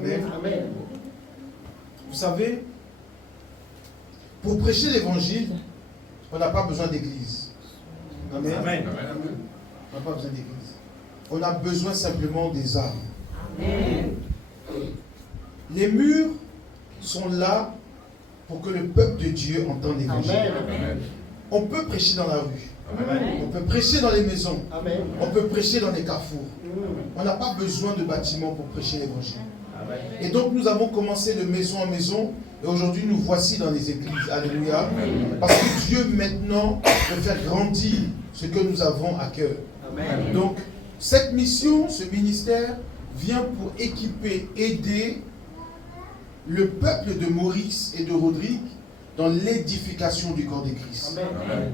Amen. Amen. Vous savez, pour prêcher l'évangile, on n'a pas besoin d'église. Amen. Amen. On n'a pas besoin d'église. On a besoin simplement des âmes. Amen. Les murs sont là pour que le peuple de Dieu entende l'évangile. On peut prêcher dans la rue. Amen. On peut prêcher dans les maisons. Amen. On peut prêcher dans les carrefours. On n'a pas besoin de bâtiments pour prêcher l'évangile. Et donc nous avons commencé de maison en maison. Et aujourd'hui nous voici dans les églises. Alléluia. Parce que Dieu maintenant veut faire grandir ce que nous avons à cœur. Amen. Donc cette mission, ce ministère vient pour équiper, aider le peuple de Maurice et de Rodrigue dans l'édification du corps de Christ. Amen.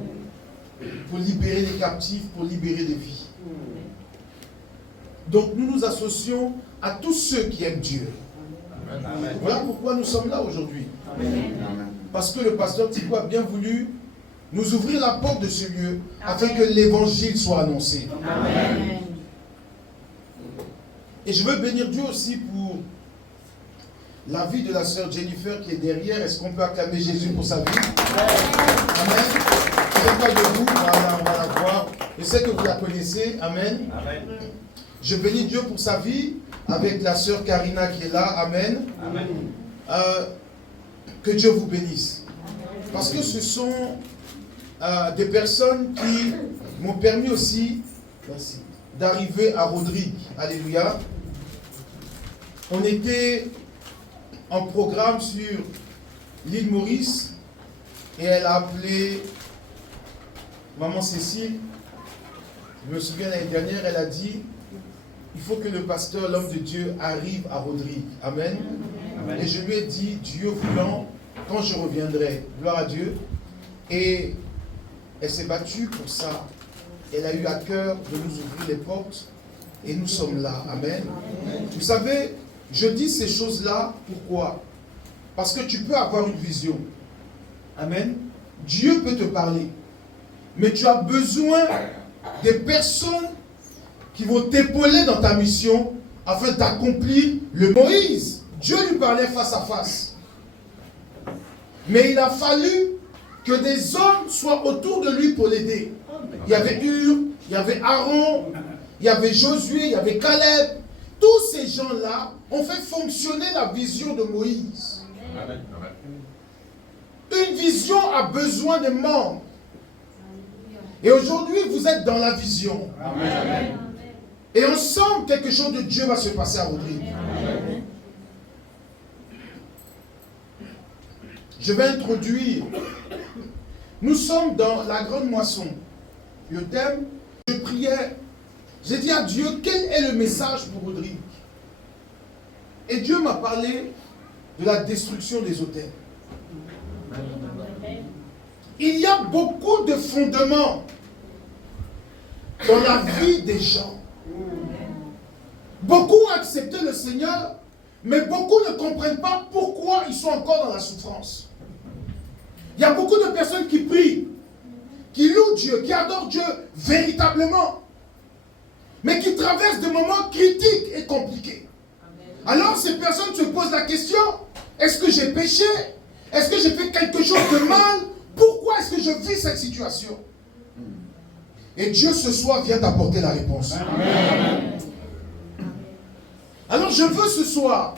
Pour libérer les captifs, pour libérer les vies. Donc nous nous associons à tous ceux qui aiment Dieu. Amen. Voilà pourquoi nous sommes là aujourd'hui. Parce que le pasteur Thibaut a bien voulu nous ouvrir la porte de ce lieu afin que l'évangile soit annoncé. Amen. Et je veux bénir Dieu aussi pour la vie de la sœur Jennifer qui est derrière. Est-ce qu'on peut acclamer Jésus pour sa vie? Amen. Pas de vous, voilà, on va la voir. Je sais que vous la connaissez. Amen. Amen. Je bénis Dieu pour sa vie avec la sœur Karina qui est là. Amen. Amen. Que Dieu vous bénisse. Parce que ce sont des personnes qui m'ont permis aussi d'arriver à Rodrigue. Alléluia. On était en programme sur l'île Maurice et elle a appelé Maman Cécile. Je me souviens l'année dernière, elle a dit il faut que le pasteur, l'homme de Dieu, arrive à Rodrigue. Amen. Amen. Et je lui ai dit, Dieu voulant, quand je reviendrai, gloire à Dieu. Et elle s'est battue pour ça. Elle a eu à cœur de nous ouvrir les portes. Et nous sommes là. Amen. Amen. Vous savez, je dis ces choses-là, pourquoi? Parce que tu peux avoir une vision. Amen. Dieu peut te parler. Mais tu as besoin des personnes qui vont t'épauler dans ta mission afin d'accomplir le Moïse. Dieu lui parlait face à face. Mais il a fallu que des hommes soient autour de lui pour l'aider. Il y avait Hur, il y avait Aaron, il y avait Josué, il y avait Caleb. Tous ces gens-là ont fait fonctionner la vision de Moïse. Amen. Une vision a besoin de membres. Et aujourd'hui, vous êtes dans la vision. Amen. Et ensemble, quelque chose de Dieu va se passer à Rodrigue. Amen. Je vais introduire. Nous sommes dans la grande moisson. Le thème, je priais. J'ai dit à Dieu, quel est le message pour Rodrigue? Et Dieu m'a parlé de la destruction des autels. Il y a beaucoup de fondements dans la vie des gens. Beaucoup ont accepté le Seigneur, mais beaucoup ne comprennent pas pourquoi ils sont encore dans la souffrance. Il y a beaucoup de personnes qui prient, qui louent Dieu, qui adorent Dieu véritablement, mais qui traversent des moments critiques et compliqués. Alors ces personnes se posent la question, est-ce que j'ai péché? Est-ce que j'ai fait quelque chose de mal? Pourquoi est-ce que je vis cette situation? Et Dieu ce soir vient t'apporter la réponse. Amen. Alors je veux ce soir,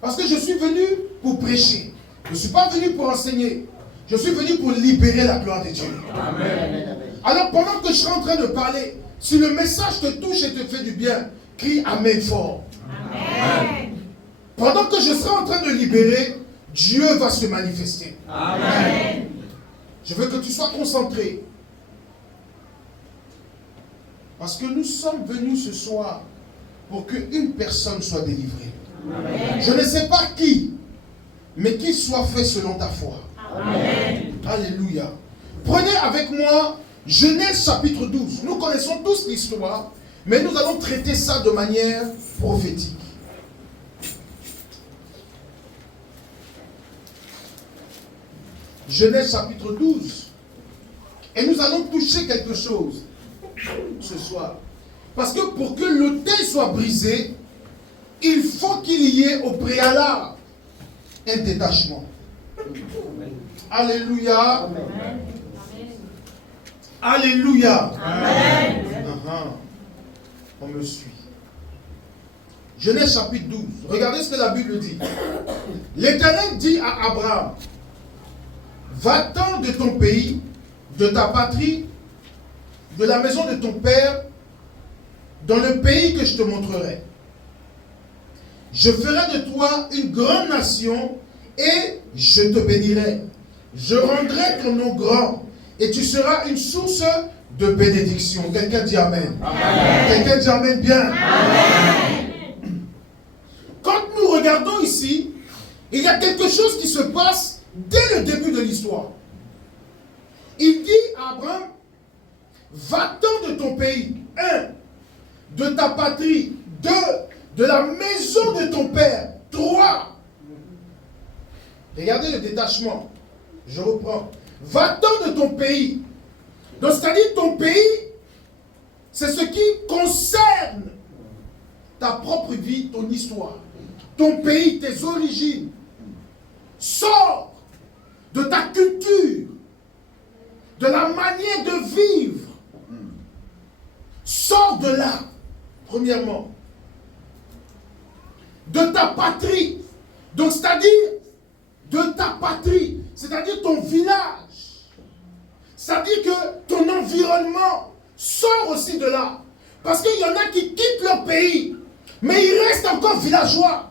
parce que je suis venu pour prêcher. Je ne suis pas venu pour enseigner. Je suis venu pour libérer la gloire de Dieu. Amen. Alors pendant que je serai en train de parler, si le message te touche et te fait du bien, crie Amen fort. Amen. Pendant que je serai en train de libérer, Dieu va se manifester. Amen. Je veux que tu sois concentré. Parce que nous sommes venus ce soir pour qu'une personne soit délivrée. Amen. Je ne sais pas qui, mais qu'il soit fait selon ta foi. Amen. Alléluia. Prenez avec moi Genèse chapitre 12. Nous connaissons tous l'histoire, mais nous allons traiter ça de manière prophétique. Genèse chapitre 12. Et nous allons toucher quelque chose ce soir. Parce que pour que l'autel soit brisé, il faut qu'il y ait au préalable un détachement. Alléluia. Amen. Alléluia. Amen. On me suit. Genèse chapitre 12. Regardez ce que la Bible dit. L'Éternel dit à Abraham, va-t'en de ton pays, de ta patrie, de la maison de ton père, dans le pays que je te montrerai. Je ferai de toi une grande nation et je te bénirai. Je rendrai ton nom grand et tu seras une source de bénédiction. Quelqu'un dit Amen. Amen. Quelqu'un dit Amen bien. Amen. Quand nous regardons ici, il y a quelque chose qui se passe dès le début de l'histoire. Il dit à Abraham, va-t'en de ton pays, 1, de ta patrie, 2, de la maison de ton père, 3. Regardez le détachement. Je reprends. Va-t'en de ton pays. Donc, c'est-à-dire ton pays, c'est ce qui concerne ta propre vie, ton histoire. Ton pays, tes origines. Sors de ta culture, de la manière de vivre. Sors de là, premièrement. De ta patrie. Donc, c'est-à-dire, de ta patrie, c'est-à-dire ton village. C'est-à-dire que ton environnement sort aussi de là. Parce qu'il y en a qui quittent leur pays, mais ils restent encore villageois.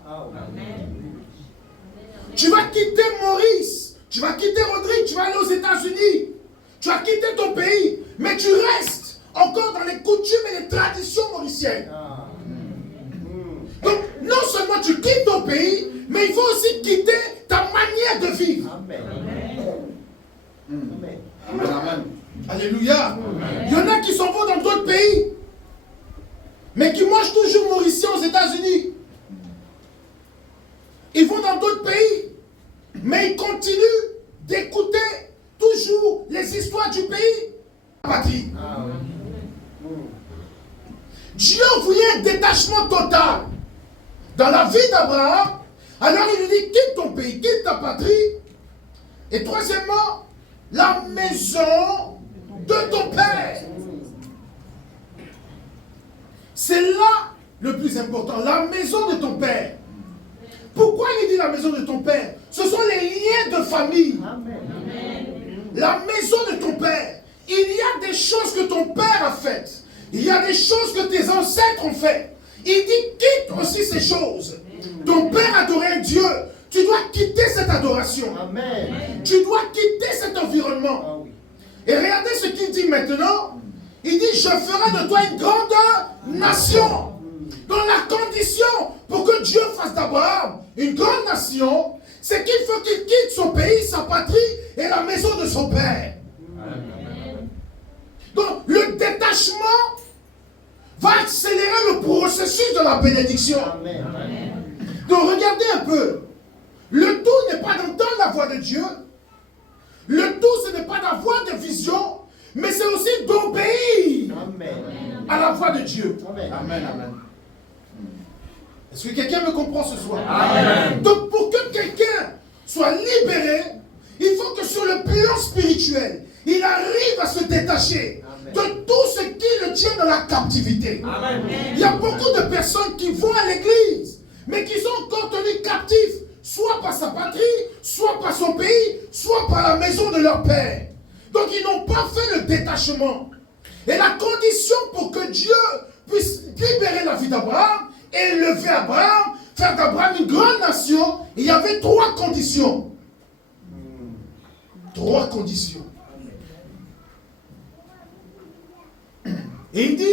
Tu vas quitter Maurice, tu vas quitter Rodrigue, tu vas aller aux États-Unis. Tu vas quitter ton pays, mais tu restes encore dans les coutumes et les traditions mauriciennes. Donc, non seulement tu quittes ton pays, mais il faut aussi quitter ta manière de vivre. Amen. Amen. Amen. Alléluia. Amen. Il y en a qui s'en vont dans d'autres pays, mais qui mangent toujours mauricien aux États-Unis. Ils vont dans d'autres pays, mais ils continuent d'écouter toujours les histoires du pays. Patrie. Dieu voulait un détachement total dans la vie d'Abraham. Alors il lui dit, quitte ton pays, quitte ta patrie. Et troisièmement, la maison de ton père. C'est là le plus important, la maison de ton père. Pourquoi il dit la maison de ton père? Ce sont les liens de famille. Amen. La maison de ton père. Il y a des choses que ton père a faites. Il y a des choses que tes ancêtres ont faites. Il dit, quitte aussi ces choses. Ton père adorait un Dieu. Tu dois quitter cette adoration. Amen. Tu dois quitter cet environnement. Et regardez ce qu'il dit maintenant. Il dit, je ferai de toi une grande nation. Donc la condition pour que Dieu fasse d'Abraham une grande nation, c'est qu'il faut qu'il quitte son pays, sa patrie et la maison de son père. Amen. Donc le détachement va accélérer le processus de la bénédiction. Amen. Donc regardez un peu. Le tout n'est pas d'entendre la voix de Dieu. Le tout, ce n'est pas d'avoir de vision, mais c'est aussi d'obéir à la voix de Dieu. Amen. Amen. Amen. Est-ce que quelqu'un me comprend ce soir? Amen. Donc pour que quelqu'un soit libéré, il faut que sur le plan spirituel, il arrive à se détacher de tout ce qui le tient dans la captivité. Amen. Il y a beaucoup de personnes qui vont à l'église, mais qui sont encore tenus captifs, soit par sa patrie, soit par son pays, soit par la maison de leur père. Donc ils n'ont pas fait le détachement. Et la condition pour que Dieu puisse libérer la vie d'Abraham, élever Abraham, faire d'Abraham une grande nation, il y avait 3 conditions. 3 conditions. Et il dit,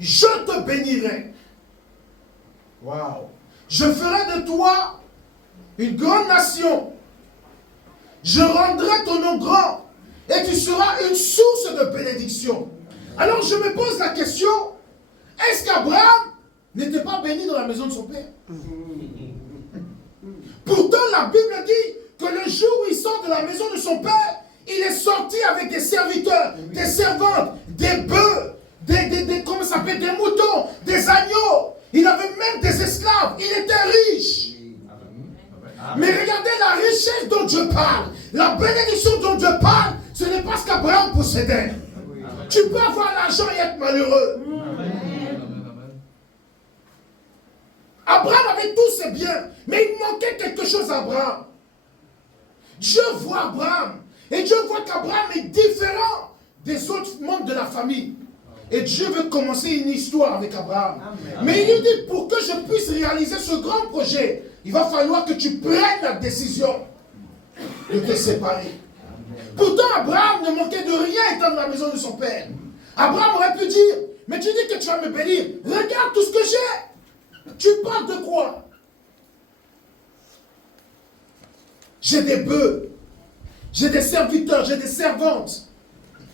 je te bénirai. Waouh. Je ferai de toi une grande nation. Je rendrai ton nom grand. Et tu seras une source de bénédiction. Alors je me pose la question, est-ce qu'Abraham n'était pas béni dans la maison de son père? Pourtant la Bible dit que le jour où il sort de la maison de son père, il est sorti avec des serviteurs, des servantes, des bœufs, comment ça s'appelle, des moutons, des agneaux. Il avait même des esclaves. Il était riche. Mais regardez la richesse dont Dieu parle. La bénédiction dont Dieu parle, ce n'est pas ce qu'Abraham possédait. Tu peux avoir l'argent et être malheureux. Abraham avait tous ses biens, mais il manquait quelque chose à Abraham. Dieu voit Abraham. Et Dieu voit qu'Abraham est différent des autres membres de la famille. Et Dieu veut commencer une histoire avec Abraham. Mais il lui dit, pour que je puisse réaliser ce grand projet, il va falloir que tu prennes la décision de te séparer. Pourtant, Abraham ne manquait de rien étant dans la maison de son père. Abraham aurait pu dire, mais tu dis que tu vas me bénir. Regarde tout ce que j'ai. Tu parles de quoi? J'ai des bœufs. J'ai des serviteurs, j'ai des servantes.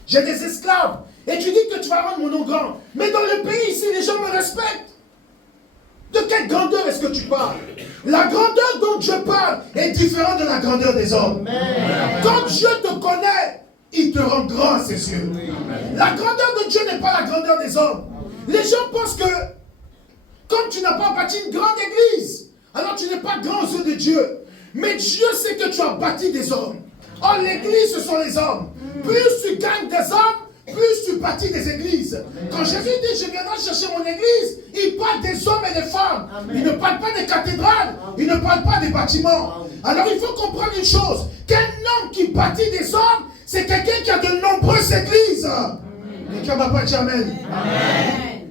J'ai des esclaves. Et tu dis que tu vas rendre mon nom grand. Mais dans le pays ici, les gens me respectent. De quelle grandeur est-ce que tu parles? La grandeur dont Dieu parle est différente de la grandeur des hommes. Amen. Quand Dieu te connaît, il te rend grand à ses yeux. Amen. La grandeur de Dieu n'est pas la grandeur des hommes. Les gens pensent que, comme tu n'as pas bâti une grande église, alors tu n'es pas grand aux yeux de Dieu. Mais Dieu sait que tu as bâti des hommes. Or, l'église, ce sont les hommes. Plus tu gagnes des hommes, plus tu bâtis des églises. Quand Jésus dit, je viendrai chercher mon église, il parle des hommes et des femmes. Amen. Il ne parle pas des cathédrales. Amen. Il ne parle pas des bâtiments. Amen. Alors il faut comprendre une chose. Qu'un homme qui bâtit des hommes, c'est quelqu'un qui a de nombreuses églises. Quelqu'un ne va pas dire Amen. Amen.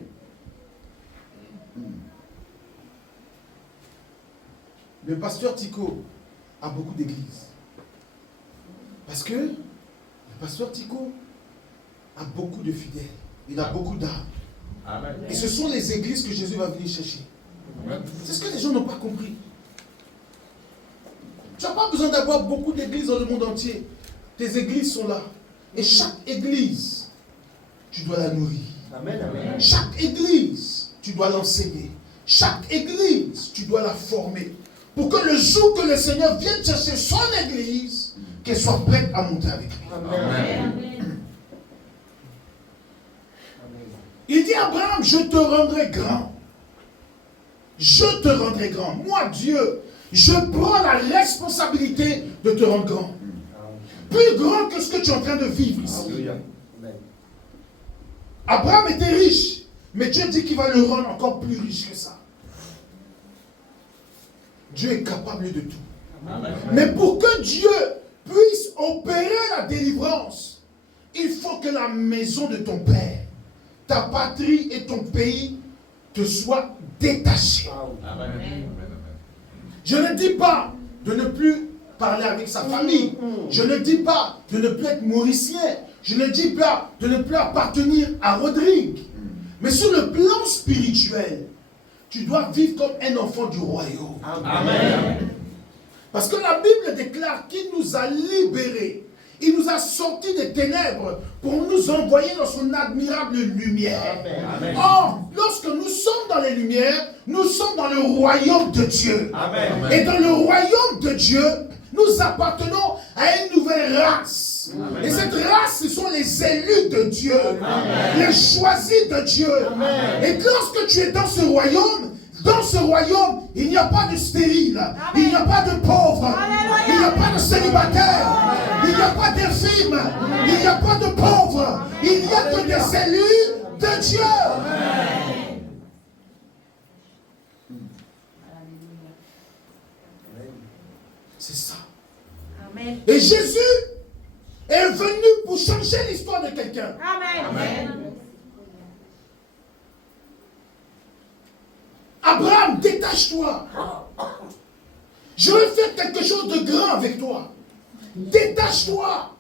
Le pasteur Tico a beaucoup d'églises. Parce que le pasteur Tico a beaucoup de fidèles. Il a beaucoup d'âmes. Et ce sont les églises que Jésus va venir chercher. C'est ce que les gens n'ont pas compris. Tu n'as pas besoin d'avoir beaucoup d'églises dans le monde entier. Tes églises sont là. Et chaque église, tu dois la nourrir. Chaque église, tu dois l'enseigner. Chaque église, tu dois la former. Pour que le jour que le Seigneur vienne chercher son église, qu'elle soit prête à monter avec lui. Amen. Il dit à Abraham, je te rendrai grand. Je te rendrai grand. Moi, Dieu, je prends la responsabilité de te rendre grand. Plus grand que ce que tu es en train de vivre ici. Abraham était riche, mais Dieu dit qu'il va le rendre encore plus riche que ça. Dieu est capable de tout. Amen. Mais pour que Dieu puisse opérer la délivrance, il faut que la maison de ton père, ta patrie et ton pays te soient détachés. Amen. Je ne dis pas de ne plus parler avec sa famille. Je ne dis pas de ne plus être mauricien. Je ne dis pas de ne plus appartenir à Rodrigue. Mais sur le plan spirituel, tu dois vivre comme un enfant du royaume. Amen. Parce que la Bible déclare qu'il nous a libérés. Il nous a sortis des ténèbres pour nous envoyer dans son admirable lumière. Amen. Or, lorsque nous sommes dans les lumières, nous sommes dans le royaume de Dieu. Amen. Et dans le royaume de Dieu, nous appartenons à une nouvelle race. Amen. Et cette race, ce sont les élus de Dieu. Amen. Les choisis de Dieu. Amen. Et lorsque tu es dans ce royaume, il n'y a pas de stérile, il n'y a pas de pauvres, il n'y a pas de célibataires, il n'y a pas d'infirmes, il n'y a pas de pauvres, il n'y a que des élus de Dieu. C'est ça. Et Jésus est venu pour changer l'histoire de quelqu'un. Amen. Abraham, détache-toi. Je vais faire quelque chose de grand avec toi. Détache-toi.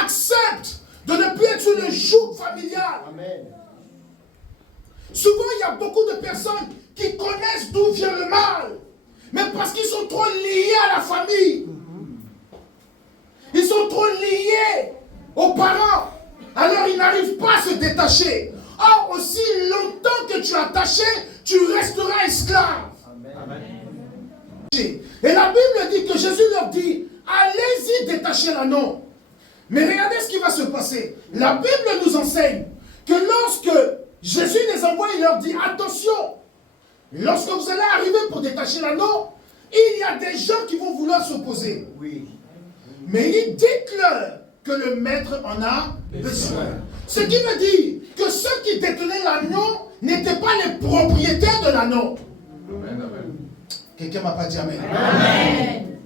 Accepte de ne plus être sur le joug familial. Amen. Souvent, il y a beaucoup de personnes qui connaissent d'où vient le mal. Mais parce qu'ils sont trop liés à la famille. Ils sont trop liés aux parents. Alors, ils n'arrivent pas à se détacher. Or, aussi longtemps que tu es attaché, tu resteras esclave. Amen. Et la Bible dit que Jésus leur dit, allez-y détacher l'anneau. Mais regardez ce qui va se passer. La Bible nous enseigne que lorsque Jésus les envoie, il leur dit, attention, lorsque vous allez arriver pour détacher l'anneau, il y a des gens qui vont vouloir s'opposer. Oui. Mais il déclare que le maître en a besoin. Ce qui veut dire que ceux qui détenaient l'anneau n'étaient pas les propriétaires de l'anneau. Quelqu'un m'a pas dit amen. Amen.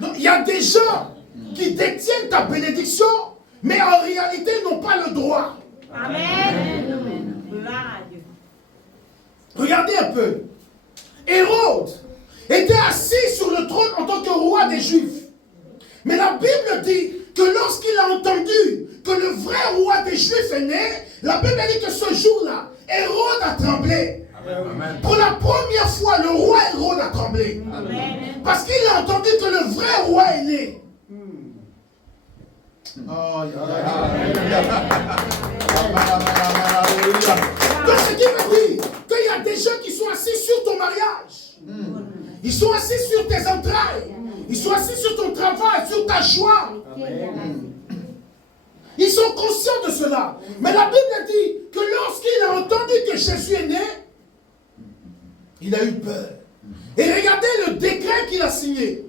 Donc il y a des gens qui détiennent ta bénédiction, mais en réalité n'ont pas le droit. Amen. Gloire à Dieu. Regardez un peu. Hérode était assis sur le trône en tant que roi des Juifs. Mais la Bible dit que lorsqu'il a entendu que le vrai roi des Juifs est né, la Bible dit que ce jour-là, Hérode a tremblé. Amen. Pour la première fois, le roi Hérode a tremblé. Amen. Parce qu'il a entendu que le vrai roi est né. Oh, donc ce qui veut dire qu'il y a des gens qui sont assis sur ton mariage. Ils sont assis sur tes entrailles. Ils sont assis sur ton travail, sur ta joie. Ils sont conscients de cela. Mais la Bible dit que lorsqu'il a entendu que Jésus est né, il a eu peur. Et regardez le décret qu'il a signé.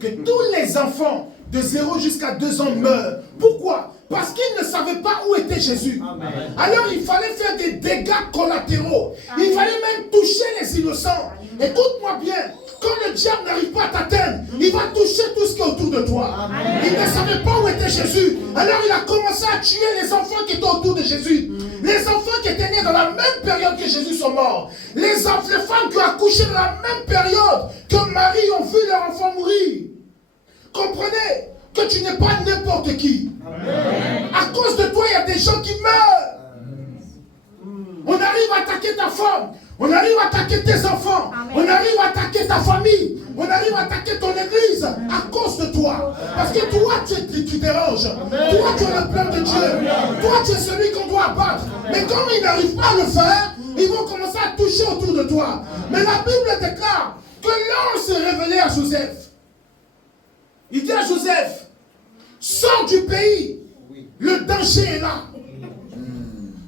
Que tous les enfants de 0 jusqu'à 2 ans meurent. Pourquoi? Parce qu'ils ne savaient pas où était Jésus. Amen. Alors il fallait faire des dégâts collatéraux. Il fallait même toucher les innocents. Écoute-moi bien. Quand le diable n'arrive pas à t'atteindre, il va toucher tout ce qui est autour de toi. Amen. Il ne savait pas où était Jésus. Alors il a commencé à tuer les enfants qui étaient autour de Jésus. Les enfants qui étaient nés dans la même période que Jésus sont morts. Les femmes qui ont accouché dans la même période que Marie ont vu leur enfant mourir. Comprenez que tu n'es pas n'importe qui. Amen. À cause de toi, il y a des gens qui meurent. On arrive à attaquer ta femme. On arrive à attaquer tes enfants. Amen. On arrive à attaquer ta famille. On arrive à attaquer ton église à cause de toi. Parce que toi, tu déranges. Toi, tu as le plan de Dieu. Toi, tu es celui qu'on doit abattre. Mais comme ils n'arrivent pas à le faire, ils vont commencer à toucher autour de toi. Mais la Bible déclare que l'ange s'est révélé à Joseph. Il dit à Joseph, sors du pays. Le danger est là.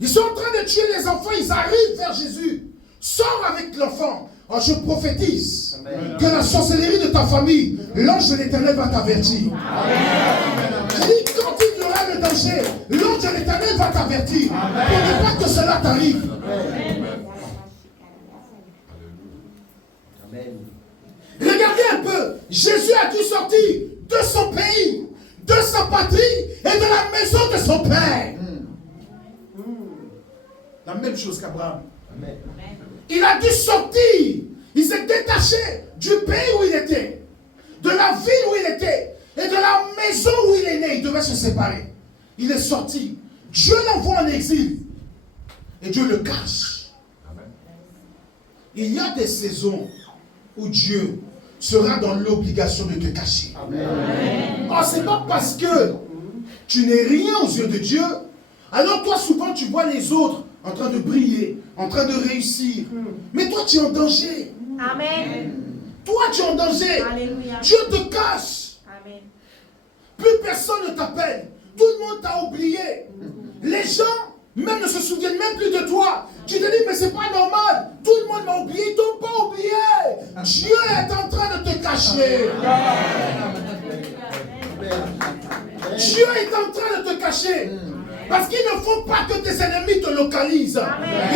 Ils sont en train de tuer les enfants. Ils arrivent vers Jésus. Sors avec l'enfant. Oh, je prophétise que la sorcellerie de ta famille, l'ange de l'Éternel va t'avertir. Je dis, quand il y aura le danger, l'ange de l'Éternel va t'avertir. Pour ne pas que cela t'arrive. Amen. Regardez un peu. Jésus a dû sortir de son pays, de sa patrie et de la maison de son père. La même chose qu'Abraham. Amen. Il a dû sortir. Il s'est détaché du pays où il était, de la ville où il était et de la maison où il est né. Il devait se séparer. Il est sorti. Dieu l'envoie en exil. Et Dieu le cache. Il y a des saisons où Dieu sera dans l'obligation de te cacher. Amen. Oh, c'est pas parce que tu n'es rien aux yeux de Dieu. Alors toi, souvent, tu vois les autres en train de briller, en train de réussir. Mais toi, tu es en danger. Amen. Toi, tu es en danger. Alléluia. Dieu te cache. Amen. Plus personne ne t'appelle. Tout le monde t'a oublié. Les gens même ne se souviennent même plus de toi. Tu te dis, mais c'est pas normal. Tout le monde m'a oublié. Ils t'ont pas oublié. Dieu est en train de te cacher. Dieu est en train de te cacher. Parce qu'il ne faut pas que tes ennemis te localisent.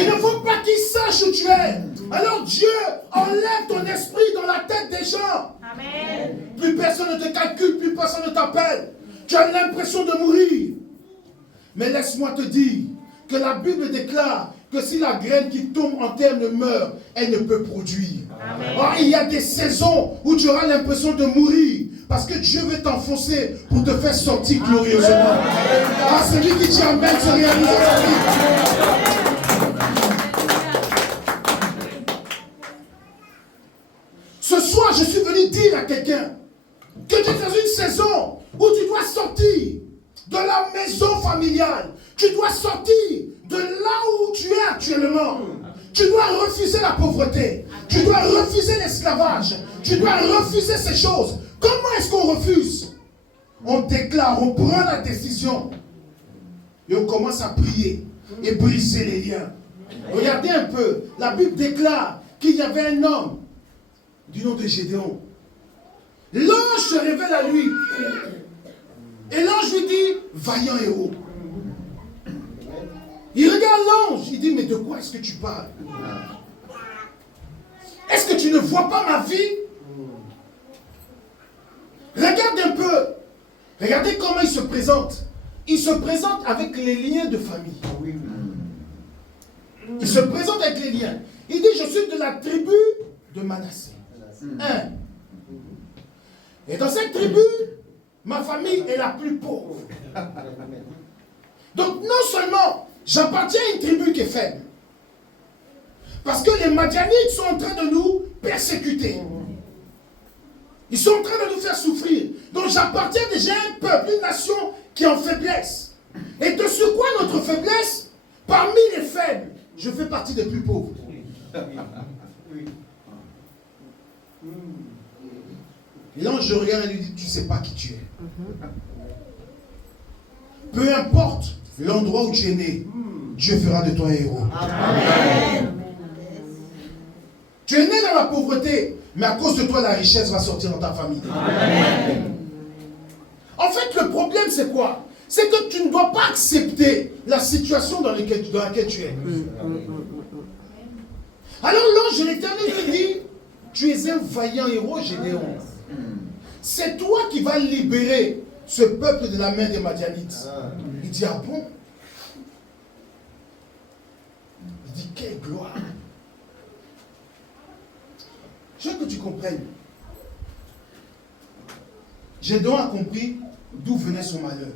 Il ne faut pas qu'ils sachent où tu es. Alors Dieu enlève ton esprit dans la tête des gens. Amen. Plus personne ne te calcule, plus personne ne t'appelle. Tu as l'impression de mourir. Mais laisse-moi te dire que la Bible déclare que si la graine qui tombe en terre ne meurt, elle ne peut produire. Amen. Or, il y a des saisons où tu auras l'impression de mourir. Parce que Dieu veut t'enfoncer pour te faire sortir glorieusement. Ah, celui qui dit Amen se réalise dans sa vie. Ce soir, je suis venu dire à quelqu'un que tu es dans une saison où tu dois sortir de la maison familiale. Tu dois sortir de là où tu es actuellement. Tu dois refuser la pauvreté. Tu dois refuser l'esclavage. Tu dois refuser ces choses. Comment est-ce qu'on refuse? On déclare, on prend la décision. Et on commence à prier. et briser les liens. Regardez un peu, la Bible déclare qu'il y avait un homme du nom de Gédéon. L'ange se révèle à lui. Et l'ange lui dit, vaillant héros. Il regarde l'ange, il dit, mais de quoi est-ce que tu parles? Est-ce que tu ne vois pas ma vie? Regarde un peu. Regardez comment il se présente. Il se présente avec les liens de famille. Il se présente avec les liens. Il dit, je suis de la tribu de Manassé. Et dans cette tribu, ma famille est la plus pauvre. Donc non seulement j'appartiens à une tribu qui est faible, parce que les Madianites sont en train de nous persécuter. Ils sont en train de nous faire souffrir. Donc j'appartiens déjà à un peuple, une nation qui est en faiblesse. Et de ce quoi notre faiblesse, parmi les faibles, je fais partie des plus pauvres. Et là, je regarde et lui dis, tu ne sais pas qui tu es. Peu importe l'endroit où tu es né, Dieu fera de toi un héros. Amen. Tu es né dans la pauvreté, mais à cause de toi, la richesse va sortir dans ta famille. Amen. En fait, le problème, c'est quoi? C'est que tu ne dois pas accepter la situation dans laquelle tu es. Alors l'ange de l'Éternel lui dit, tu es un vaillant héros, Gédéon. C'est toi qui vas libérer ce peuple de la main des Madianites. Il dit, ah bon? Il dit, quelle gloire! Je veux que tu comprennes. Gédéon a compris d'où venait son malheur.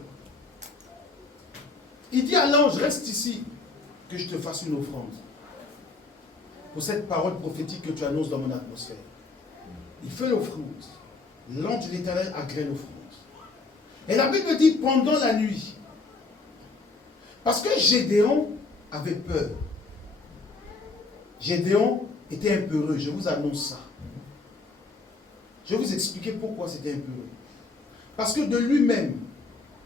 Il dit à l'ange, reste ici, que je te fasse une offrande. Pour cette parole prophétique que tu annonces dans mon atmosphère. Il fait l'offrande. L'ange de l'Éternel agrée l'offrande. Et la Bible dit pendant la nuit. Parce que Gédéon avait peur. Gédéon était un peu heureux. Je vous annonce ça. Je vais vous expliquer pourquoi c'était un peu heureux. Parce que de lui-même,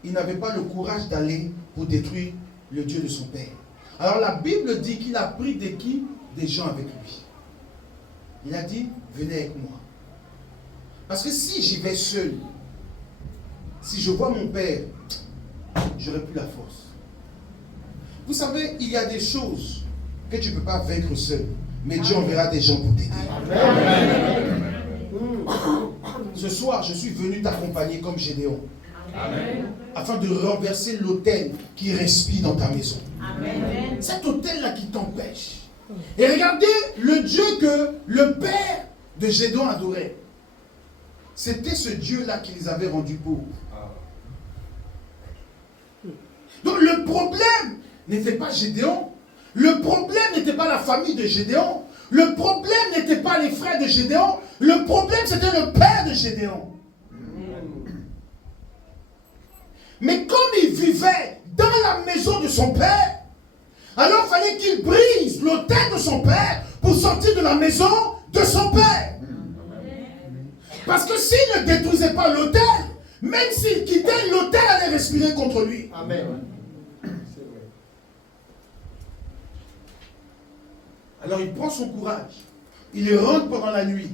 il n'avait pas le courage d'aller pour détruire le Dieu de son père. Alors la Bible dit qu'il a pris des gens avec lui. Il a dit, venez avec moi. Parce que si j'y vais seul, si je vois mon père, j'aurai plus la force. Vous savez, il y a des choses que tu ne peux pas vaincre seul. Mais Dieu enverra des gens pour t'aider. Ce soir, je suis venu t'accompagner comme Gédéon. Amen. Afin de renverser l'autel qui respire dans ta maison. Amen. Cet autel-là qui t'empêche. Et regardez le Dieu que le père de Gédéon adorait. C'était ce Dieu-là qui les avait rendus pauvres. Donc le problème n'était pas Gédéon. Le problème n'était pas la famille de Gédéon. Le problème n'était pas les frères de Gédéon. Le problème, c'était le père de Gédéon. Mais comme il vivait dans la maison de son père, alors il fallait qu'il brise l'autel de son père pour sortir de la maison de son père. Parce que s'il ne détruisait pas l'autel, même s'il quittait, l'autel allait respirer contre lui. Amen. Alors il prend son courage, il rentre pendant la nuit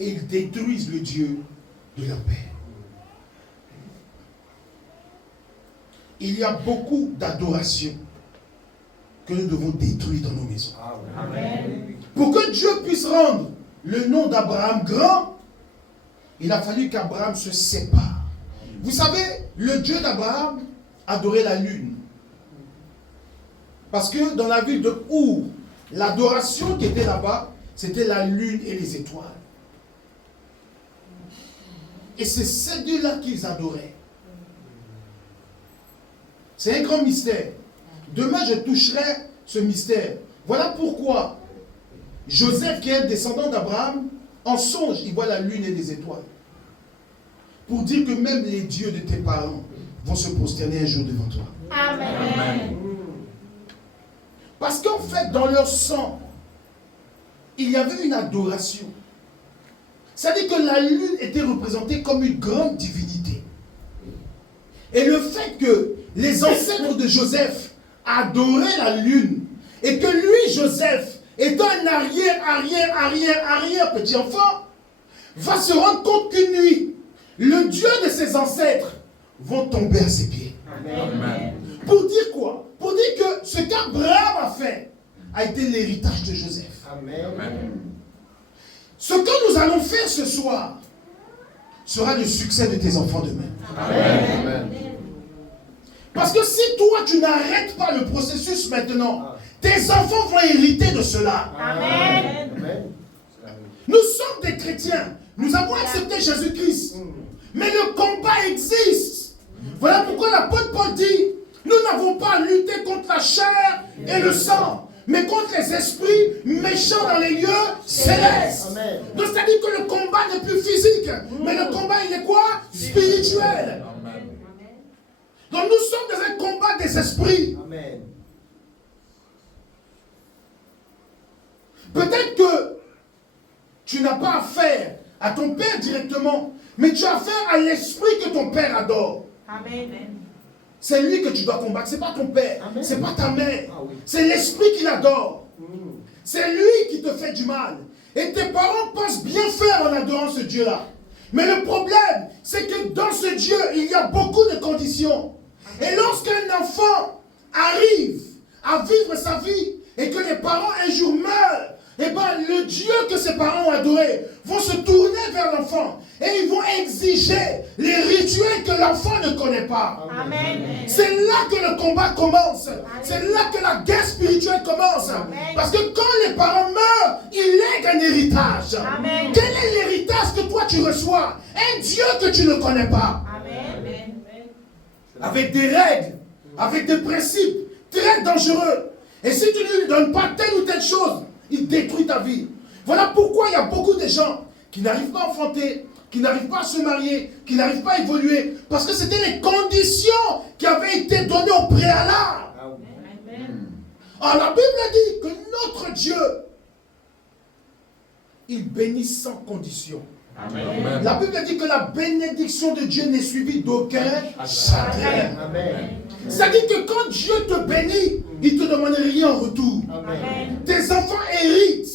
et il détruise le Dieu de leur père. Il y a beaucoup d'adoration que nous devons détruire dans nos maisons. Amen. Pour que Dieu puisse rendre le nom d'Abraham grand, il a fallu qu'Abraham se sépare. Vous savez, le Dieu d'Abraham adorait la lune. Parce que dans la ville de Our, l'adoration qui était là-bas, c'était la lune et les étoiles. Et c'est ces deux-là qu'ils adoraient. C'est un grand mystère. Demain, je toucherai ce mystère. Voilà pourquoi Joseph, qui est un descendant d'Abraham, en songe, il voit la lune et les étoiles. Pour dire que même les dieux de tes parents vont se prosterner un jour devant toi. Amen. Parce qu'en fait, dans leur sang, il y avait une adoration. C'est-à-dire que la lune était représentée comme une grande divinité. Et le fait que les ancêtres de Joseph adorait la lune et que lui, Joseph, étant un arrière petit enfant, va se rendre compte qu'une nuit, le Dieu de ses ancêtres vont tomber à ses pieds. Amen. Pour dire quoi? Pour dire que ce qu'Abraham a fait a été l'héritage de Joseph. Amen. Ce que nous allons faire ce soir sera le succès de tes enfants demain. Amen. Parce que si toi, tu n'arrêtes pas le processus maintenant, tes enfants vont hériter de cela. Amen. Nous sommes des chrétiens. Nous avons accepté Jésus-Christ. Mais le combat existe. Voilà pourquoi l'apôtre Paul dit, nous n'avons pas à lutter contre la chair et le sang, mais contre les esprits méchants dans les lieux célestes. Donc c'est-à-dire que le combat n'est plus physique, mais le combat il est quoi? Spirituel. Donc nous sommes dans un combat des esprits. Amen. Peut-être que tu n'as pas affaire à ton père directement, mais tu as affaire à l'esprit que ton père adore. Amen. C'est lui que tu dois combattre, c'est pas ton père, Amen. c'est pas ta mère, Ah oui. c'est l'esprit qui l'adore. Mm. C'est lui qui te fait du mal. Et tes parents pensent bien faire en adorant ce Dieu-là. Mais le problème, c'est que dans ce Dieu, il y a beaucoup de conditions. Et lorsqu'un enfant arrive à vivre sa vie et que les parents un jour meurent, eh bien le Dieu que ses parents ont adoré vont se tourner vers l'enfant et ils vont exiger les rituels que l'enfant ne connaît pas. Amen. C'est là que le combat commence. C'est là que la guerre spirituelle commence. Parce que quand les parents meurent, ils lèguent un héritage. Amen. Quel est l'héritage que toi tu reçois? Un Dieu que tu ne connais pas. Amen. Avec des règles, avec des principes très dangereux. Et si tu ne lui donnes pas telle ou telle chose, il détruit ta vie. Voilà pourquoi il y a beaucoup de gens qui n'arrivent pas à enfanter, qui n'arrivent pas à se marier, qui n'arrivent pas à évoluer, parce que c'était les conditions qui avaient été données au préalable. Ah oui. Alors la Bible dit que notre Dieu, il bénit sans condition. Amen. La Bible dit que la bénédiction de Dieu n'est suivie d'aucun chagrin. Amen. C'est-à-dire que quand Dieu te bénit, il ne te demande rien en retour. Amen. Tes enfants héritent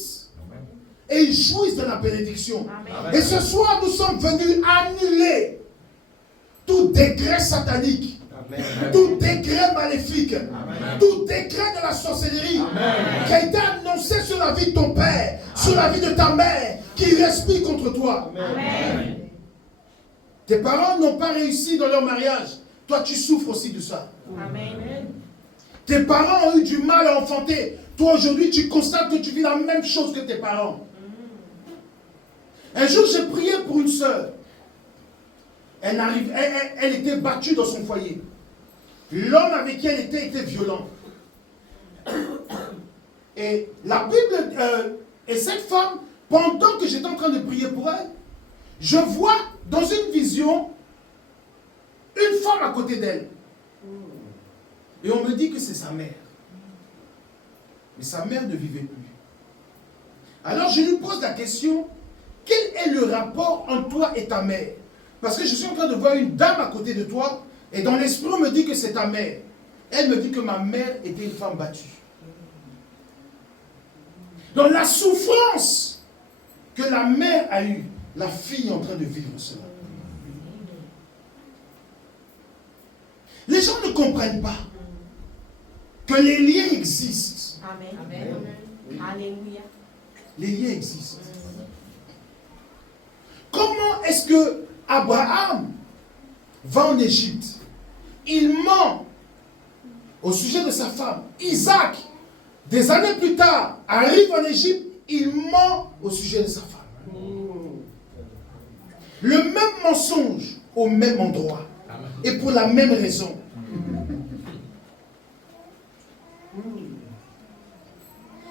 et ils jouissent de la bénédiction. Amen. Et ce soir, nous sommes venus annuler tout décret satanique, Amen. tout décret maléfique, tout décret de la sorcellerie qui a été annoncé sur la vie de ton père, sur la vie de ta mère, qui respire contre toi. Amen. Tes parents n'ont pas réussi dans leur mariage. Toi, tu souffres aussi de ça. Amen. Tes parents ont eu du mal à enfanter. Toi, aujourd'hui, tu constates que tu vis la même chose que tes parents. Un jour, j'ai prié pour une sœur. Elle était battue dans son foyer. L'homme avec qui elle était violent. Et la Bible, et cette femme, pendant que j'étais en train de prier pour elle, je vois dans une vision une femme à côté d'elle. Et on me dit que c'est sa mère. Mais sa mère ne vivait plus. Alors je lui pose la question, quel est le rapport entre toi et ta mère? Parce que je suis en train de voir une dame à côté de toi, et dans l'esprit on me dit que c'est ta mère. Elle me dit que ma mère était une femme battue. Donc la souffrance que la mère a eue, la fille est en train de vivre cela. Les gens ne comprennent pas que les liens existent. Amen. Alléluia. Les liens existent. Comment est-ce que Abraham va en Égypte? Il ment au sujet de sa femme. Isaac, des années plus tard, arrive en Égypte, il ment au sujet de sa femme. Le même mensonge au même endroit et pour la même raison.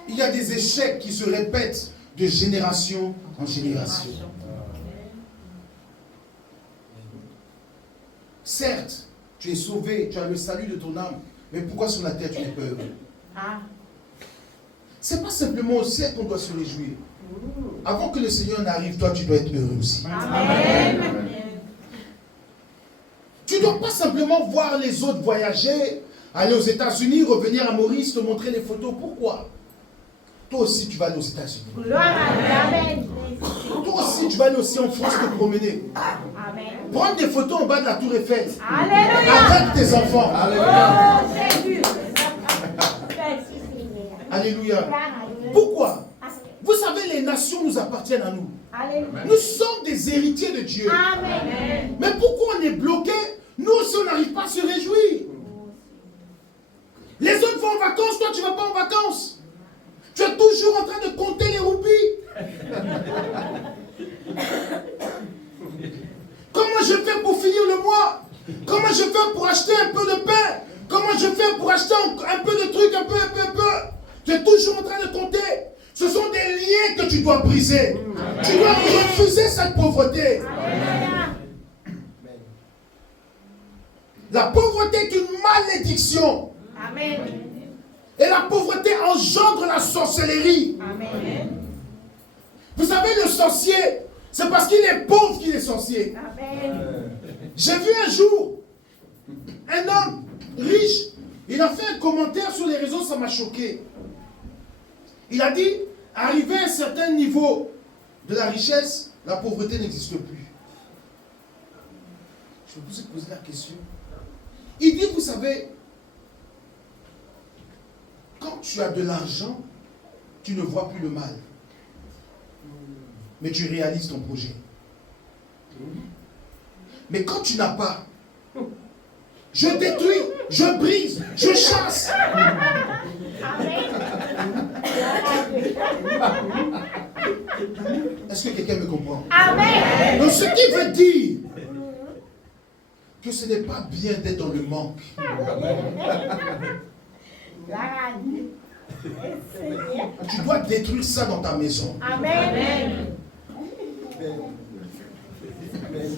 Il y a des échecs qui se répètent de génération en génération. Certes, tu es sauvé, tu as le salut de ton âme, mais pourquoi sur la terre tu n'es pas heureux? Ah. C'est pas simplement au ciel qu'on doit se réjouir. Avant que le Seigneur n'arrive, toi tu dois être heureux aussi. Amen. Tu ne dois pas simplement voir les autres voyager, aller aux États-Unis, revenir à Maurice, te montrer les photos. Pourquoi? Toi aussi, tu vas aller aux États-Unis. Gloire à Dieu. Amen. Toi aussi, tu vas aller aussi en France te promener. Amen. Prendre des photos en bas de la tour Eiffel. Alléluia. Avec tes enfants. Oh, Jésus. Alléluia. Pourquoi? Vous savez, les nations nous appartiennent à nous. Alléluia. Nous sommes des héritiers de Dieu. Amen. Mais pourquoi on est bloqué? Nous aussi, on n'arrive pas à se réjouir. Les autres vont en vacances, toi, tu ne vas pas en vacances. Tu es toujours en train de compter les roupies. Comment je fais pour finir le mois? Comment je fais pour acheter un peu de pain? Comment je fais pour acheter un peu de trucs, un peu? Tu es toujours en train de compter. Ce sont des liens que tu dois briser. Amen. Tu dois refuser cette pauvreté. Amen. La pauvreté est une malédiction. Amen. Et la pauvreté engendre la sorcellerie. Amen. Vous savez, le sorcier, c'est parce qu'il est pauvre qu'il est sorcier. Amen. J'ai vu un jour un homme riche, il a fait un commentaire sur les réseaux, ça m'a choqué. Il a dit, arrivé à un certain niveau de la richesse, la pauvreté n'existe plus. Je vais vous poser la question. Il dit, vous savez, quand tu as de l'argent, tu ne vois plus le mal. Mais tu réalises ton projet. Mais quand tu n'as pas, je détruis, je brise, je chasse. Est-ce que quelqu'un me comprend? Amen. Donc ce qui veut dire que ce n'est pas bien d'être dans le manque. Tu dois détruire ça dans ta maison. Amen.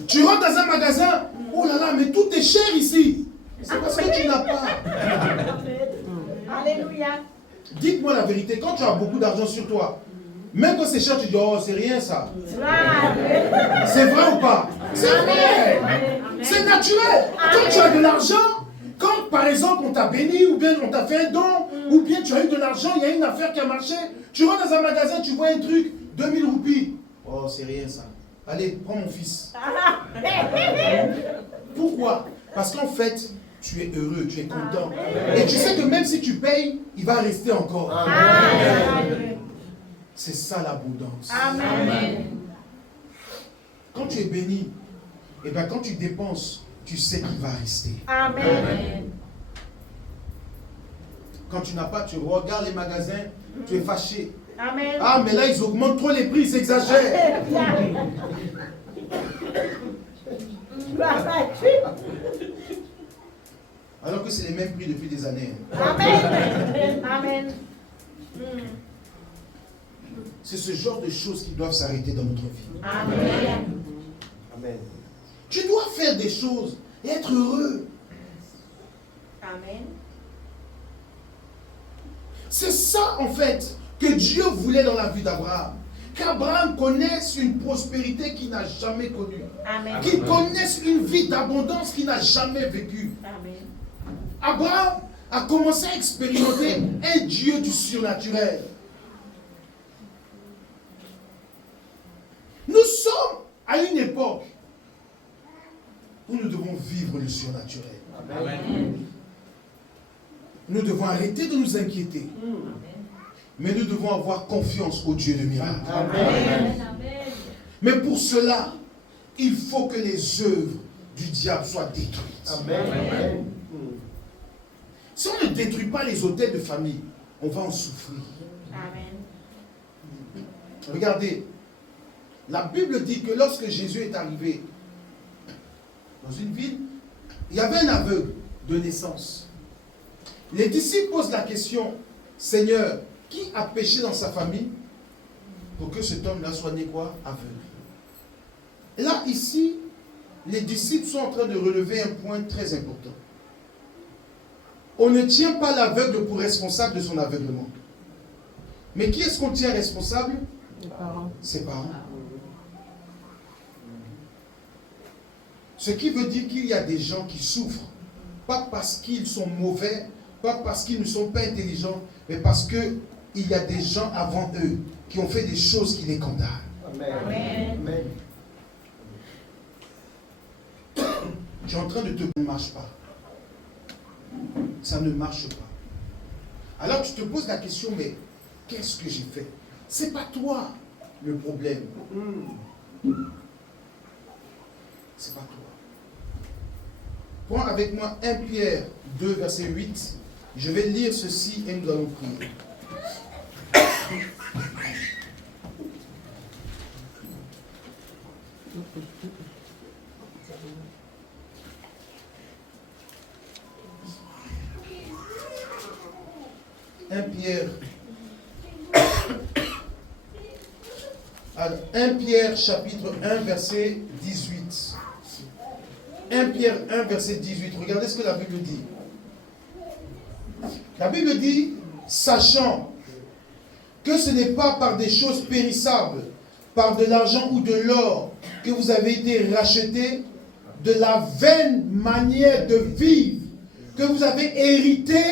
Tu rentres dans un magasin, oh là là, mais tout est cher ici. C'est parce que tu n'as pas. Alléluia. Dites-moi la vérité, quand tu as beaucoup d'argent sur toi, même quand c'est cher, tu dis, oh, c'est rien ça. C'est vrai ou pas? C'est vrai. C'est naturel. Quand tu as de l'argent, quand par exemple on t'a béni, ou bien on t'a fait un don, ou bien tu as eu de l'argent, il y a une affaire qui a marché, tu rentres dans un magasin, tu vois un truc, 2000 roupies. Oh, c'est rien ça. Allez, prends mon fils. Pourquoi? Parce qu'en fait, tu es heureux, tu es content. Et tu sais que même si tu payes, il va rester encore. Amen. C'est ça l'abondance. Amen. Quand tu es béni, et bien quand tu dépenses, tu sais qu'il va rester. Amen. Quand tu n'as pas, tu regardes les magasins, tu es fâché. Amen. Ah, mais là, ils augmentent trop les prix, ils exagèrent. Alors que c'est les mêmes prix depuis des années. Amen. Amen. C'est ce genre de choses qui doivent s'arrêter dans notre vie. Amen. Amen. Tu dois faire des choses et être heureux. Amen. C'est ça, en fait, que Dieu voulait dans la vie d'Abraham. Qu'Abraham connaisse une prospérité qu'il n'a jamais connue. Amen. Qu'il connaisse une vie d'abondance qu'il n'a jamais vécue. Amen. Abraham a commencé à expérimenter un Dieu du surnaturel. Nous sommes à une époque où nous devons vivre le surnaturel. Amen. Nous devons arrêter de nous inquiéter. Mais nous devons avoir confiance au Dieu de miracles. Amen. Mais pour cela, il faut que les œuvres du diable soient détruites. Amen. Si on ne détruit pas les hôtels de famille, on va en souffrir. Amen. Regardez, la Bible dit que lorsque Jésus est arrivé dans une ville, il y avait un aveugle de naissance. Les disciples posent la question, Seigneur, qui a péché dans sa famille pour que cet homme-là soit né quoi? Aveugle. Et là, ici, les disciples sont en train de relever un point très important. On ne tient pas l'aveugle pour responsable de son aveuglement. Mais qui est-ce qu'on tient responsable? Les parents. Ses parents. Ce qui veut dire qu'il y a des gens qui souffrent pas parce qu'ils sont mauvais, pas parce qu'ils ne sont pas intelligents, mais parce qu'il y a des gens avant eux qui ont fait des choses qui les condamnent. Amen. Amen. Tu es en train de te... Ça ne marche pas. Ça ne marche pas. Alors tu te poses la question, mais qu'est-ce que j'ai fait? C'est pas toi le problème. C'est pas toi. Prends avec moi 1 Pierre 2, verset 8. Je vais lire ceci et nous allons prier. Alors, 1 Pierre chapitre 1 verset 18. 1 Pierre 1 verset 18. Regardez ce que la Bible dit. La Bible dit, sachant que ce n'est pas par des choses périssables, par de l'argent ou de l'or, que vous avez été rachetés, de la vaine manière de vivre que vous avez hérité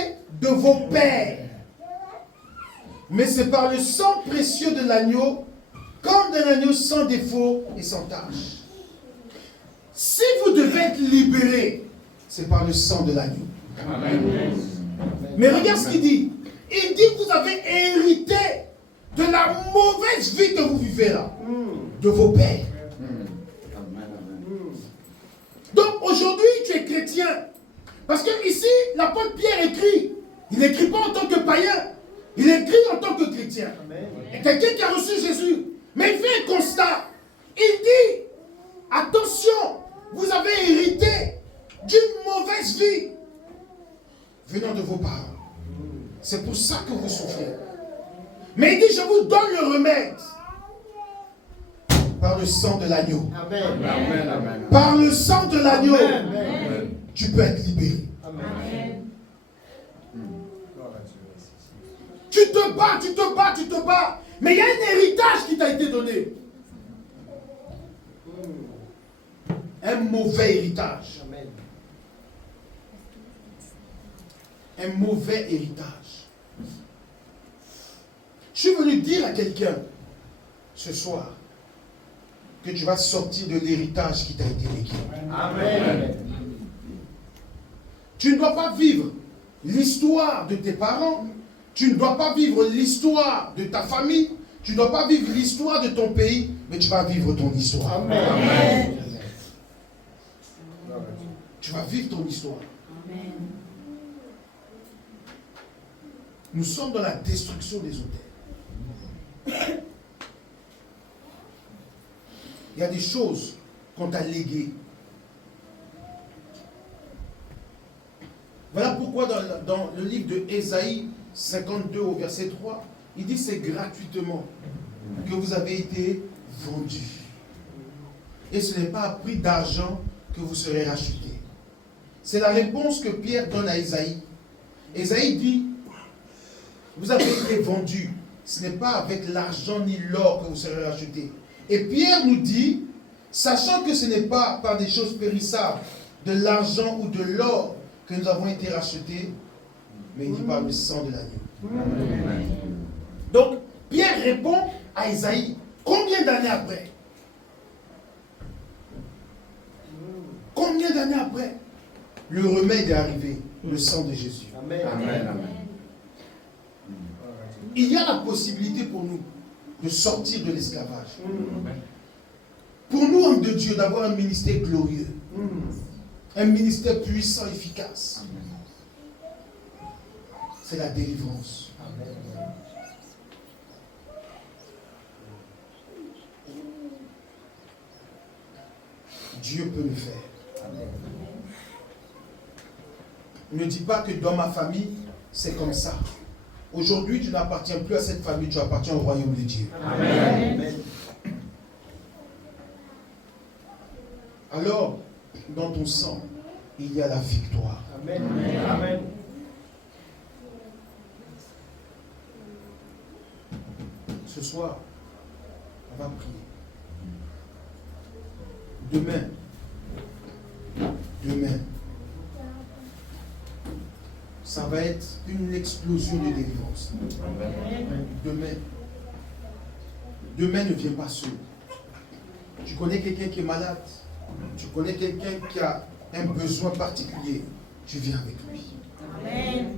de vos pères. Mais c'est par le sang précieux de l'agneau, comme d'un agneau sans défaut et sans tache. Si vous devez être libéré, c'est par le sang de l'agneau. Amen. Mais regarde ce qu'il dit. Il dit que vous avez hérité de la mauvaise vie que vous vivez là, de vos pères. Donc aujourd'hui, tu es chrétien. Parce que ici, l'apôtre Pierre écrit. Il n'écrit pas en tant que païen. Il écrit en tant que chrétien. Et quelqu'un qui a reçu Jésus. Mais il fait un constat. Il dit, attention, vous avez hérité d'une mauvaise vie venant de vos parents. C'est pour ça que vous souffrez. Mais il dit, je vous donne le remède. Par le sang de l'agneau. Amen. Par le sang de l'agneau, Amen. tu peux être libéré. Amen. Tu te bats. Mais il y a un héritage qui t'a été donné. Un mauvais héritage. Un mauvais héritage. Je suis venu dire à quelqu'un ce soir que tu vas sortir de l'héritage qui t'a été légué. Amen. Tu ne dois pas vivre l'histoire de tes parents. Tu ne dois pas vivre l'histoire de ta famille. Tu ne dois pas vivre l'histoire de ton pays, mais tu vas vivre ton histoire. Amen. Tu vas vivre ton histoire. Amen. Nous sommes dans la destruction des hôtels. Il y a des choses qu'on t'a léguées. Voilà pourquoi dans le livre de Ésaïe 52 au verset 3, il dit c'est gratuitement que vous avez été vendus. Et ce n'est pas à prix d'argent que vous serez rachetés. C'est la réponse que Pierre donne à Ésaïe. Ésaïe dit, vous avez été vendus. Ce n'est pas avec l'argent ni l'or que vous serez rachetés. Et Pierre nous dit, sachant que ce n'est pas par des choses périssables, de l'argent ou de l'or que nous avons été rachetés, mais il dit par le sang de l'agneau. Donc, Pierre répond à Ésaïe, combien d'années après? Combien d'années après? Le remède est arrivé, le sang de Jésus. Amen. Il y a la possibilité pour nous de sortir de l'esclavage. Pour nous, hommes de Dieu, d'avoir un ministère glorieux. Un ministère puissant, efficace. C'est la délivrance. Dieu peut le faire. Ne dis pas que dans ma famille, c'est comme ça. Aujourd'hui, tu n'appartiens plus à cette famille, tu appartiens au royaume de Dieu. Amen. Alors, dans ton sang, il y a la victoire. Amen. Ce soir, on va prier. Demain, ça va être une explosion de délivrance. Demain ne vient pas seul. Tu connais quelqu'un qui est malade, tu connais quelqu'un qui a un besoin particulier, tu viens avec lui. Amen.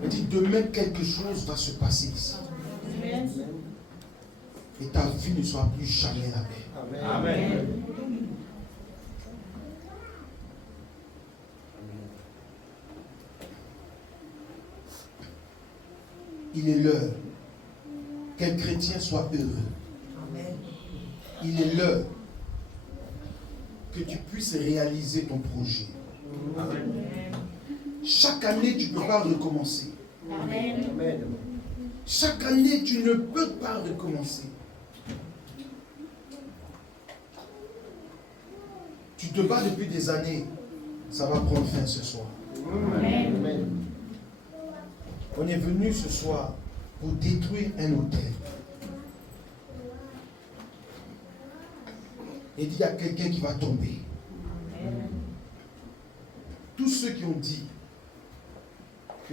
Il dit, demain quelque chose va se passer ici. Amen. Et ta vie ne sera plus jamais la même. Amen. Il est l'heure qu'un chrétien soit heureux. Amen. Il est l'heure que tu puisses réaliser ton projet. Amen. Chaque année, tu ne peux pas recommencer. Amen. Amen. Chaque année, tu ne peux pas recommencer. Tu te bats depuis des années. Ça va prendre fin ce soir. Amen. On est venu ce soir pour détruire un hôtel. Et il y a quelqu'un qui va tomber. Tous ceux qui ont dit que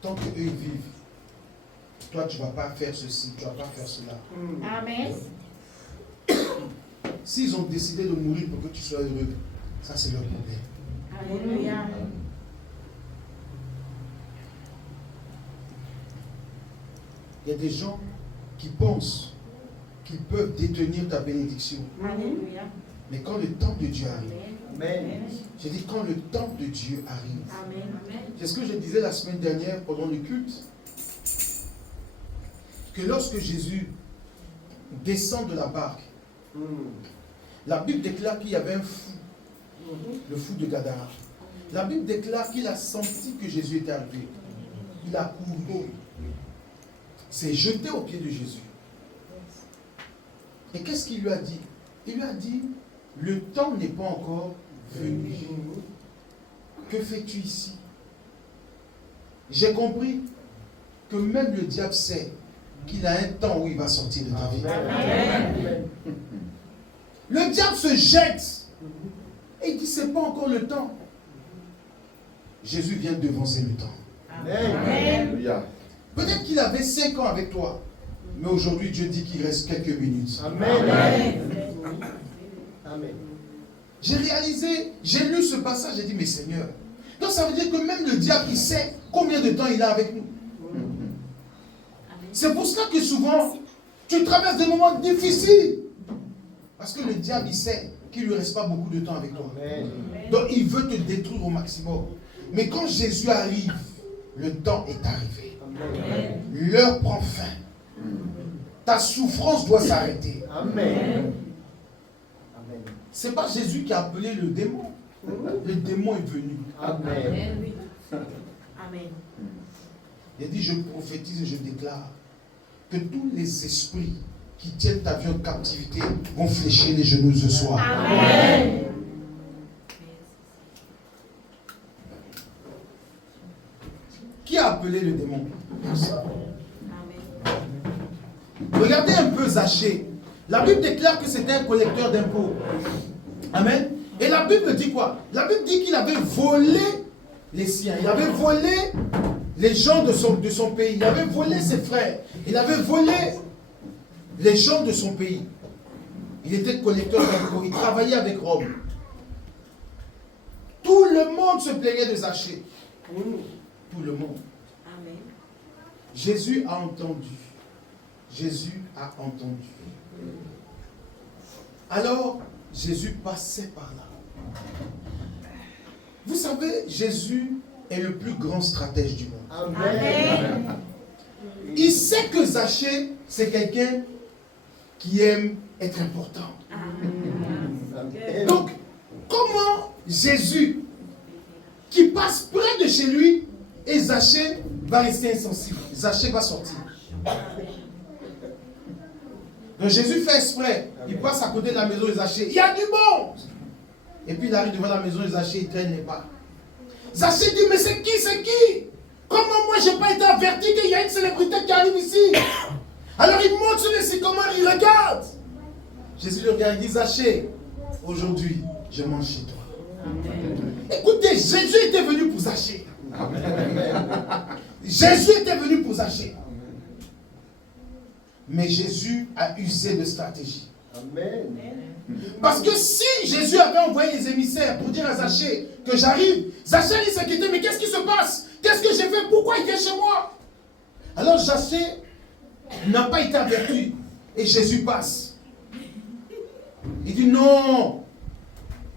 tant qu'eux ils vivent, toi tu ne vas pas faire ceci, tu ne vas pas faire cela. Amen. S'ils ont décidé de mourir pour que tu sois heureux, ça c'est leur problème. Alléluia. Il y a des gens qui pensent qu'ils peuvent détenir ta bénédiction. Alléluia. Mais quand le temps de Dieu arrive, Amen. j'ai dit quand le temps de Dieu arrive, Amen. c'est ce que je disais la semaine dernière pendant le culte, que lorsque Jésus descend de la barque, la Bible déclare qu'il y avait un fou, le fou de Gadara. La Bible déclare qu'il a senti que Jésus était arrivé. Il a couru, s'est jeté aux pieds de Jésus. Et qu'est-ce qu'il lui a dit? Il lui a dit, le temps n'est pas encore venu. Que fais-tu ici? J'ai compris que même le diable sait qu'il a un temps où il va sortir de ta vie. Amen. Le diable se jette et il dit, c'est pas encore le temps. Jésus vient devancer le temps. Amen. Peut-être qu'il avait 5 ans avec toi, mais aujourd'hui Dieu dit qu'il reste quelques minutes. Amen. Amen. J'ai réalisé, j'ai lu ce passage, j'ai dit, mais Seigneur, donc ça veut dire que même le diable, il sait combien de temps il a avec nous. C'est pour cela que souvent, tu traverses des moments difficiles. Parce que le diable, il sait qu'il ne lui reste pas beaucoup de temps avec toi. Amen. Donc il veut te détruire au maximum. Mais quand Jésus arrive, le temps est arrivé. Amen. L'heure prend fin. Ta souffrance doit s'arrêter. Amen. Amen. Ce n'est pas Jésus qui a appelé le démon. Le démon est venu. Amen. Amen. Il a dit, je prophétise et je déclare que tous les esprits qui tiennent ta vie en captivité vont fléchir les genoux ce soir. Amen. Qui a appelé le démon? Personne. Amen. Regardez un peu Zachée. La Bible déclare que c'était un collecteur d'impôts. Amen. Et la Bible dit quoi? La Bible dit qu'il avait volé les siens. Il avait volé les gens de son pays. Il avait volé ses frères. Il avait volé les gens de son pays. Il était collecteur d'impôts. Il travaillait avec Rome. Tout le monde se plaignait de Zachée. Tout le monde. Amen. Jésus a entendu. Jésus a entendu. Alors, Jésus passait par là. Vous savez, Jésus est le plus grand stratège du monde. Amen. Il sait que Zachée, c'est quelqu'un qui aime être important. Amen. Donc, comment Jésus, qui passe près de chez lui, et Zachée va rester insensible? Zachée va sortir. Donc Jésus fait exprès. Il passe à côté de la maison de Zachée. Il y a du monde. Et puis il arrive devant la maison de Zachée, il traîne les pas. Zachée dit, mais c'est qui? C'est qui? Comment moi je n'ai pas été averti qu'il y a une célébrité qui arrive ici? Alors il monte sur les sycomores, il regarde. Jésus le regarde, il dit, Zachée, aujourd'hui, je mange chez toi. Écoutez, Jésus était venu pour Zachée. Jésus était venu pour Zachée. Mais Jésus a usé de stratégie. Amen. Parce que si Jésus avait envoyé les émissaires pour dire à Zachée que j'arrive, Zachée il s'inquiétait, mais qu'est-ce qui se passe? Qu'est-ce que j'ai fait? Pourquoi il vient chez moi? Alors Zachée n'a pas été averti. Et Jésus passe. Il dit non,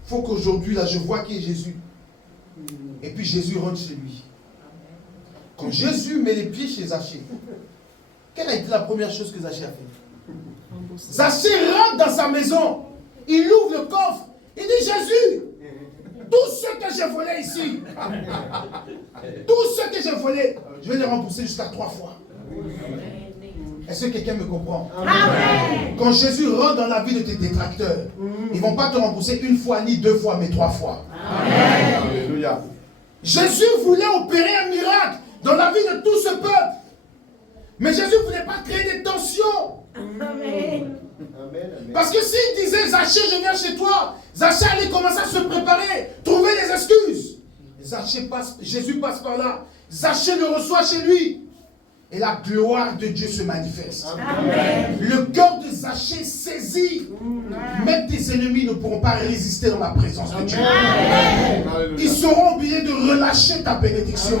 il faut qu'aujourd'hui, là, je vois qui est Jésus. Et puis Jésus rentre chez lui. Quand Jésus met les pieds chez Zachée, quelle a été la première chose que Zachée a fait? Zachée rentre dans sa maison. Il ouvre le coffre. Il dit Jésus, tout ce que j'ai volé ici, tout ce que j'ai volé, je vais les rembourser jusqu'à 3 fois. Est-ce que quelqu'un me comprend? Amen. Quand Jésus rentre dans la vie de tes détracteurs, ils ne vont pas te rembourser 1 fois, ni 2 fois, mais 3 fois. Amen. Alléluia. Jésus voulait opérer un miracle dans la vie de tout ce peuple. Mais Jésus ne voulait pas créer des tensions. Amen. Parce que s'il disait Zachée, je viens chez toi, Zachée allait commencer à se préparer, trouver des excuses. Jésus passe par là. Zachée le reçoit chez lui. Et la gloire de Dieu se manifeste. Amen. Le cœur de Zachée saisit. Même tes ennemis ne pourront pas résister dans la présence de Dieu. Amen. Ils seront obligés de relâcher ta bénédiction.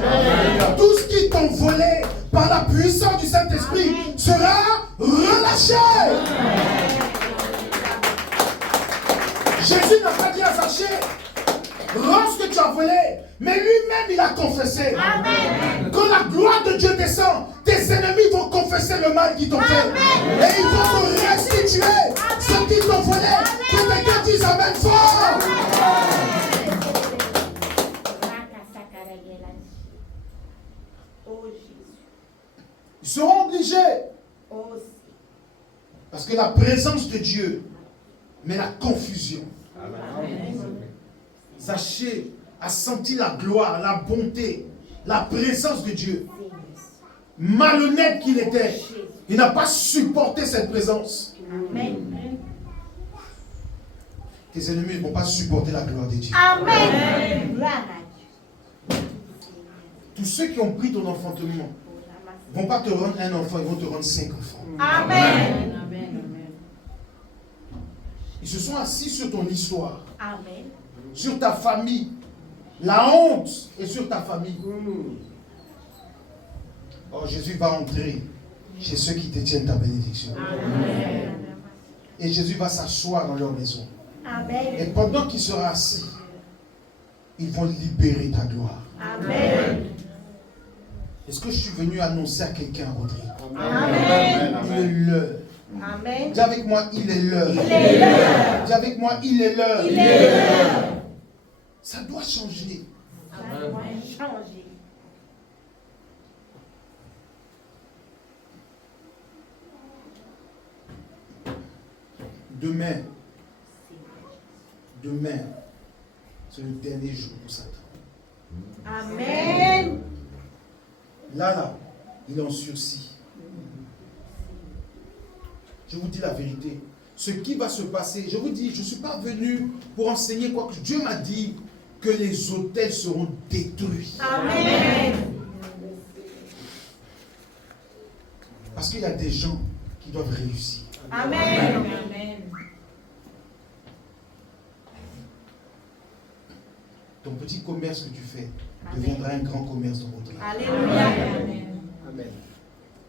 Tout ce qui t'ont volé par la puissance du Saint-Esprit sera relâché. Jésus n'a pas dit à Zachée, rends ce que tu as volé. Mais lui-même, il a confessé. Amen. Quand la gloire de Dieu descend, tes ennemis vont confesser le mal qu'ils t'ont fait. Et ils vont te restituer ce qu'ils t'ont volé. Que quelqu'un dise Amen fort. Oh Jésus. Ils seront obligés. Oh Parce que la présence de Dieu met la confusion. Zachée a senti la gloire, la bonté, la présence de Dieu. Malhonnête qu'il était, il n'a pas supporté cette présence. Amen. Tes ennemis ne vont pas supporter la gloire de Dieu. Amen. Gloire à Dieu. Tous ceux qui ont pris ton enfantement ne vont pas te rendre un enfant, ils vont te rendre 5 enfants. Amen. Ils se sont assis sur ton histoire, Amen. sur ta famille. La honte est sur ta famille. Oh, Jésus va entrer chez ceux qui détiennent ta bénédiction. Amen. Et Jésus va s'asseoir dans leur maison. Et Amen. pendant qu'il sera assis, ils vont libérer ta gloire. Amen. Est-ce que je suis venu annoncer à quelqu'un, Rodrigue? Amen. Il est l'heure. Amen. Dis avec moi, il est l'heure. Il est l'heure. Dis avec moi, il est l'heure. Il est l'heure. Ça doit changer. Ça doit changer. Demain, c'est le dernier jour pour Satan. Amen. Là, il est en sursis. Je vous dis la vérité. Ce qui va se passer, je vous dis, je ne suis pas venu pour enseigner quoi que Dieu m'a dit que les autels seront détruits. Amen. Parce qu'il y a des gens qui doivent réussir. Amen. Ton petit commerce que tu fais deviendra un grand commerce dans votre vie. Alléluia. Amen.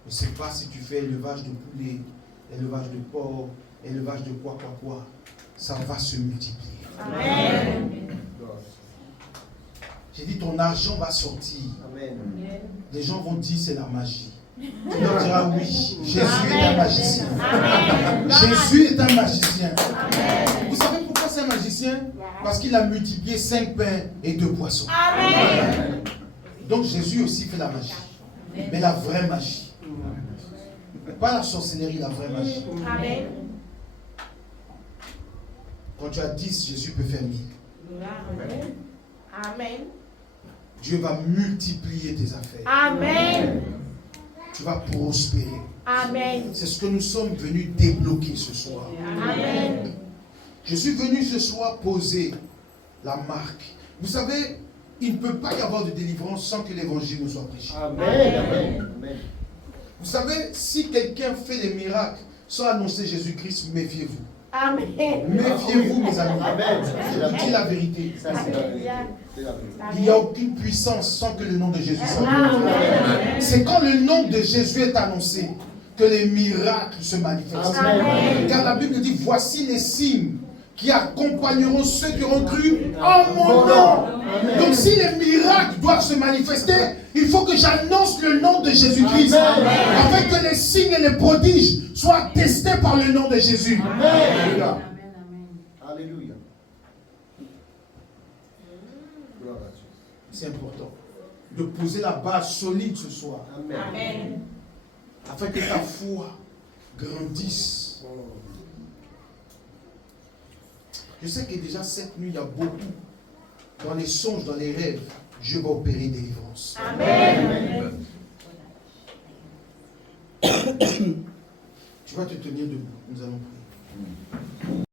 Je ne sais pas si tu fais élevage de poulet, élevage de porc, élevage de quoi. Ça va se multiplier. Amen. J'ai dit ton argent va sortir. Amen. Les gens vont dire c'est la magie. Tu leur diras oui, Jésus est un magicien. Amen. Jésus est un magicien. Amen. Vous savez pourquoi c'est un magicien? Parce qu'il a multiplié 5 pains et 2 poissons. Amen. Donc Jésus aussi fait la magie. Mais la vraie magie. Pas la sorcellerie, la vraie magie. Amen. Quand tu as 10, Jésus peut faire 1000. Amen. Dieu va multiplier tes affaires. Amen. Tu vas prospérer. Amen. C'est ce que nous sommes venus débloquer ce soir. Amen. Je suis venu ce soir poser la marque. Vous savez, il ne peut pas y avoir de délivrance sans que l'évangile nous soit prêché. Amen. Amen. Amen. Vous savez, si quelqu'un fait des miracles sans annoncer Jésus-Christ, méfiez-vous. Amen. Méfiez-vous, mes amis. Amen. Je dis la vérité. Ça, c'est la vérité. C'est la vérité. Il n'y a aucune puissance sans que le nom de Jésus soit Amen. annoncé. C'est quand le nom de Jésus est annoncé que les miracles se manifestent. Amen. Car la Bible dit, voici les signes qui accompagneront ceux qui auront cru en mon nom. Amen. Donc si les miracles doivent se manifester, il faut que j'annonce le nom de Jésus-Christ. Afin que les signes et les prodiges soient attestés par le nom de Jésus. Alléluia. Alléluia. Gloire à Dieu. C'est important de poser la base solide ce soir. Amen. Afin que ta foi grandisse. Je sais que déjà cette nuit, il y a beaucoup, dans les songes, dans les rêves, Dieu va opérer délivrance. Amen. Tu vas te tenir debout. Nous allons prier.